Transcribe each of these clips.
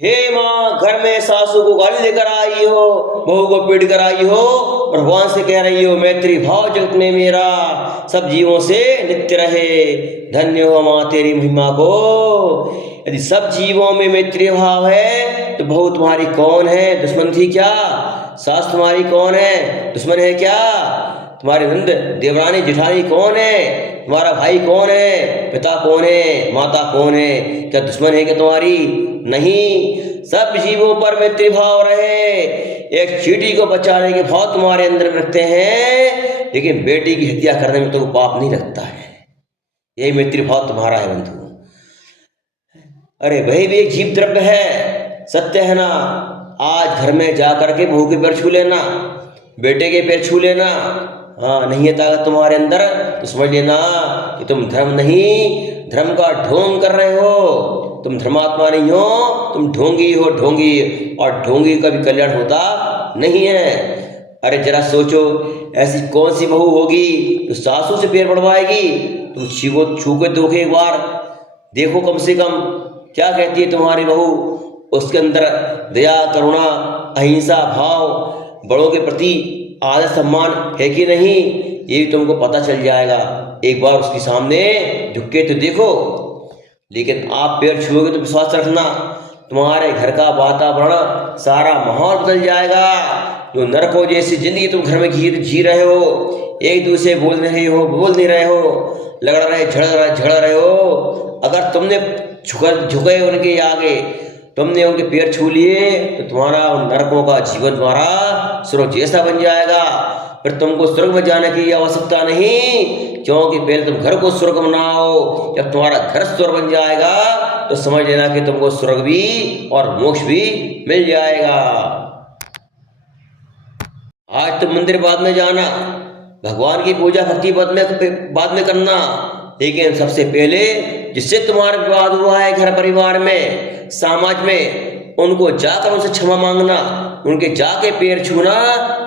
हे माँ, घर में सासू को गाली लेकर आई हो, बहू को पीट कर आई हो, और भगवान से कह रही हो मैत्री भाव जगत में मेरा सब जीवों से नित्य रहे। धन्य हो माँ तेरी महिमा को। यदि सब जीवों में मैत्री भाव है तो बहू तुम्हारी कौन है, दुश्मन थी क्या? सास तुम्हारी कौन है, दुश्मन है क्या? तुम्हारी नंद देवरानी जेठानी कौन है? तुम्हारा भाई कौन है? पिता कौन है? माता कौन है? क्या दुश्मन है क्या तुम्हारी? नहीं, सब जीवों पर मैत्री भाव रहे। एक चींटी को बचाने के भाव तुम्हारे अंदर में रखते हैं, लेकिन बेटी की हत्या करने में तो पाप नहीं लगता है। यही मैत्री भाव तुम्हारा है बंधु। अरे वही भी एक जीव द्रव्य है, सत्य है ना। आज घर में जा करके बहू के पैर छू लेना, बेटे के पैर छू लेना, हाँ नहीं है ताकत तुम्हारे अंदर तो समझ लेना कि तुम धर्म नहीं, धर्म का ढोंग कर रहे हो। तुम धर्मात्मा नहीं हो, तुम ढोंगी हो, ढोंगी। और ढोंगी का भी कल्याण होता नहीं है। अरे जरा सोचो, ऐसी कौन सी बहू होगी जो सासू से पैर बढ़वाएगी? तुम छू के देखो एक बार, देखो कम से कम क्या कहती है तुम्हारी बहू। उसके अंदर दया, करुणा, अहिंसा भाव, बड़ों के प्रति आदर सम्मान है कि नहीं, ये भी तुमको पता चल जाएगा। एक बार उसके सामने झुक के तो देखो। लेकिन आप पैर छुओगे तो विश्वास रखना, तुम्हारे घर का वातावरण, सारा माहौल बदल जाएगा। जो नरकों जैसी जिंदगी तुम घर में जी रहे हो, एक दूसरे बोल नहीं रहे हो, झगड़ रहे हो, अगर तुमने झुके उनके आगे, तुमने उनके पैर छू लिए तो तुम्हारा उन नरकों का जीवन तुम्हारा स्वर्ग जैसा बन जाएगा। फिर तुमको स्वर्ग में जाने की आवश्यकता नहीं, क्योंकि पहले तुम घर को स्वर्ग बनाओ। जब तुम्हारा घर स्वर्ग बन जाएगा तो समझ लेना कि तुमको स्वर्ग भी और मोक्ष भी मिल जाएगा। आज तुम मंदिर बाद में जाना, भगवान की पूजा भक्ति बाद में करना, लेकिन सबसे पहले जिससे तुम्हारा विवाद हुआ है घर परिवार में, समाज में, उनको जाकर उनसे क्षमा मांगना, उनके जाके पैर छूना,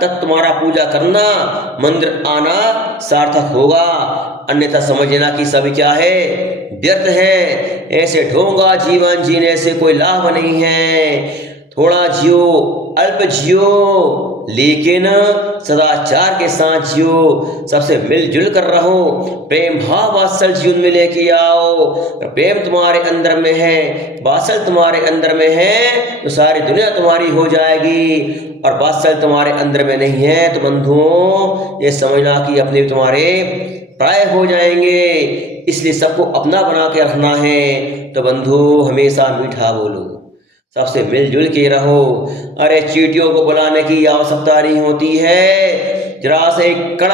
तब तुम्हारा पूजा करना, मंदिर आना सार्थक होगा। अन्यथा समझ लेना कि सभी क्या है, व्यर्थ है। ऐसे ढोंगा जीवन जीने से कोई लाभ नहीं है। थोड़ा जियो, अल्प जियो, लेकिन सदाचार के साथ जियो, सबसे मिलजुल कर रहो, प्रेम भाव वात्सल जीवन में लेके आओ। प्रेम तुम्हारे अंदर में है, वात्सल तुम्हारे अंदर में है, तो सारी दुनिया तुम्हारी हो जाएगी। और वात्सल तुम्हारे अंदर में नहीं है तो बंधुओं, ये समझना कि अपने तुम्हारे प्राय हो जाएंगे। इसलिए सबको अपना बना के रखना है। तो बंधु हमेशा मीठा बोलो, सबसे मिलजुल के रहो। अरे चींटियों को बुलाने की आवश्यकता नहीं होती है, जरा से एक कण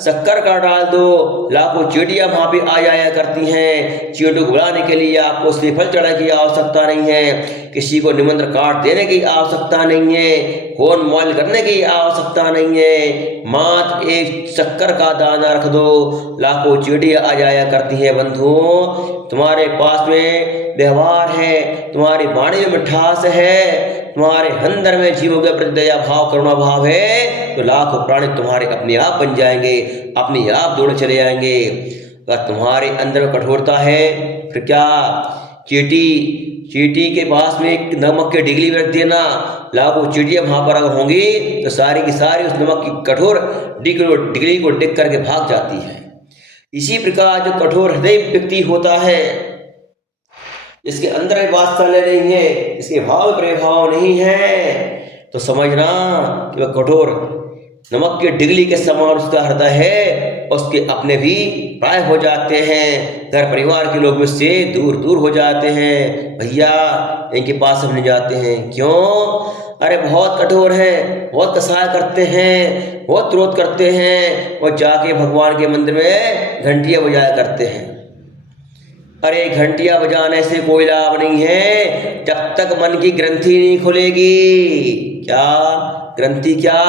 शक्कर का डाल दो, लाखों चींटियां वहां पे आ जाया करती हैं। चींटियों को बुलाने के लिए आपको श्रीफल चढ़ाने की आवश्यकता नहीं है, किसी को निमंत्रण कार्ड देने की आवश्यकता नहीं है, फोन मोबाइल करने की आवश्यकता नहीं है। मात्र एक शक्कर का दाना रख दो, लाखों चींटियां आ जाया करती हैं। बंधुओं, तुम्हारे पास में व्यवहार है, तुम्हारी वाणी में मिठास है, तुम्हारे अंदर में जीवों के प्रति दया भाव, करुणा भाव है, तो लाखों प्राणी तुम्हारे अपने आप बन जाएंगे, अपने आप दौड़ चले जाएंगे। अगर तुम्हारे अंदर में कठोरता है, फिर क्या, चींटी के पास में एक नमक की डिगली रख देना, लाखों चींटियां वहां पर अगर होंगी तो सारी की सारी उस नमक की कठोर डिगली को देख करके भाग जाती है। इसी प्रकार जो कठोर हृदय व्यक्ति होता है, इसके अंदर वात्सल्य नहीं है, इसके भाव प्रभाव नहीं है, तो समझना कि वह कठोर नमक के डिगली के समान उसका हृदय है। उसके अपने भी प्राय हो जाते हैं, घर परिवार के लोग मुझसे दूर दूर हो जाते हैं। भैया इनके पास हम नहीं जाते हैं, क्यों? अरे बहुत कठोर हैं, बहुत कसाय करते हैं, बहुत क्रोध करते हैं, और जाके भगवान के मंदिर में घंटियां बजाया करते हैं। अरे घंटियां बजाने से कोई लाभ नहीं है, जब तक मन की ग्रंथि नहीं खुलेगी। क्या ग्रंथि? क्या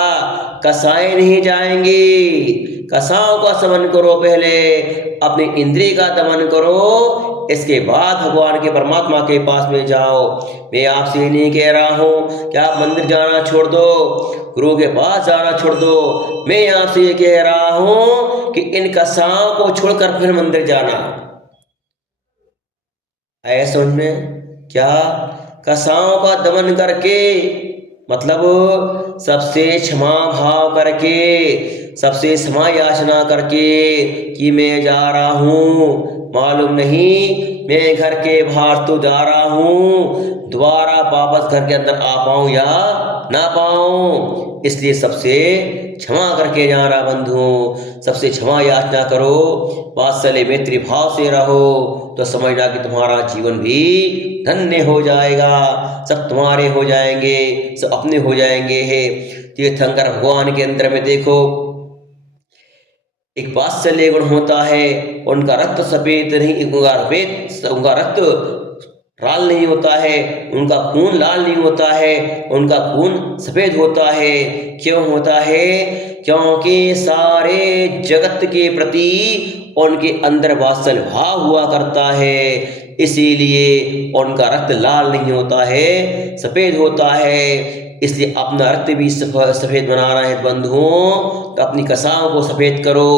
कसाई नहीं जाएंगी। कसाओं का समन करो, पहले अपनी इंद्रिय का दमन करो, इसके बाद भगवान के परमात्मा के पास में जाओ। मैं आपसे नहीं कह रहा हूं कि आप मंदिर जाना छोड़ दो, गुरु के पास जाना छोड़ दो। मैं आपसे ये कह रहा हूं कि इन कसाओं को छोड़कर फिर मंदिर जाना। ऐसा समझ में क्या? कसाओं का दमन करके, मतलब सबसे क्षमा भाव करके, सबसे क्षमा याचना करके कि मैं जा रहा हूँ, मालूम नहीं मैं घर के बाहर तो जा रहा हूँ, दोबारा वापस घर के अंदर आ पाऊँ या ना पाऊँ, इसलिए सबसे क्षमा करके जाना बंधुओं, सबसे क्षमा याचना करो, वात्सल्य मैत्री भाव से रहो, तो समझना कि तुम्हारा जीवन भी धन्य हो जाएगा, सब तुम्हारे हो जाएंगे, सब अपने हो जाएंगे। तीर्थंकर भगवान के अंदर में देखो एक वात्सल्य गुण होता है, उनका रक्त सफेद नहीं, उनका रक्त लाल नहीं होता है, उनका खून लाल नहीं होता है, उनका खून सफेद होता है। क्यों होता है? क्योंकि सारे जगत के प्रति उनके अंदर वात्सल्य भाव हुआ करता है, इसीलिए उनका रक्त लाल नहीं होता है, सफेद होता है। इसलिए अपना रक्त भी सफेद बनाना है बंधुओं, तो अपनी कसाओं को सफेद करो,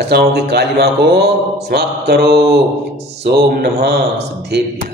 कसाओं की कालिमा को समाप्त करो। सोम नमः सिद्धेभ्यः।